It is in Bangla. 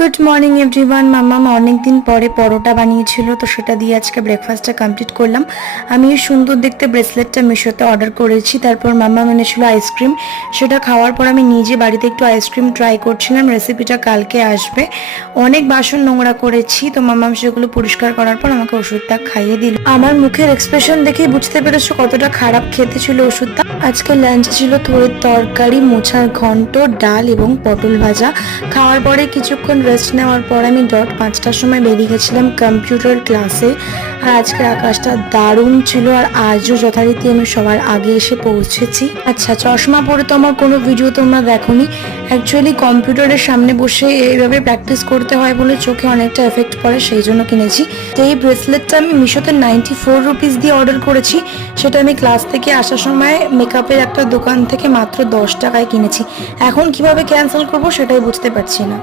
Good morning everyone. মাম্মাম অনেক দিন পরে পরোটা বানিয়েছিল, তো সেটা দিয়ে আজকে ব্রেকফাস্টটা কমপ্লিট করলাম। আমি এই সুন্দর দেখতে ব্রেসলেটটা মিশোতে অর্ডার করেছি। তারপর মাম্মাম এনেছিল আইসক্রিম। সেটা খাওয়ার পর আমি নিজে বাড়িতে একটু আইসক্রিম ট্রাই করছিলাম। রেসিপিটা কালকে আসবে। অনেক বাসন নোংরা করেছি, তো মাম্মাম সেগুলো পরিষ্কার করার পর আমাকে ওষুধটা খাইয়ে দিল। আমার মুখের এক্সপ্রেশন দেখেই বুঝতে পেরেছো কতটা খারাপ খেতে ছিল ওষুধটা। আজকে লাঞ্চে ছিল থোড়ের তরকারি, মোছার ঘন্ট, ডাল এবং পটল ভাজা। খাওয়ার পরে কিছুক্ষণ রেস্ট নেওয়ার পর আমি 5টার সময় বেরিয়ে গেছিলাম কম্পিউটার ক্লাসে। আর আজকের আকাশটা দারুণ ছিল, আর আজও যথারীতি আমি সবার আগে এসে পৌঁছেছি। আচ্ছা, চশমা পরে তো আমার কোনো ভিডিও তোমরা দেখোনি। অ্যাকচুয়ালি কম্পিউটারের সামনে বসে এইভাবে প্র্যাকটিস করতে হয় বলে চোখে অনেকটা এফেক্ট পড়ে, সেই জন্য কিনেছি। তো এই ব্রেসলেটটা আমি মিশোতে 94 রুপিস দিয়ে অর্ডার করেছি। সেটা আমি ক্লাস থেকে আসার সময় মেকআপের একটা দোকান থেকে মাত্র 10 টাকায় কিনেছি। এখন কিভাবে ক্যান্সেল করবো সেটাই বুঝতে পারছি না।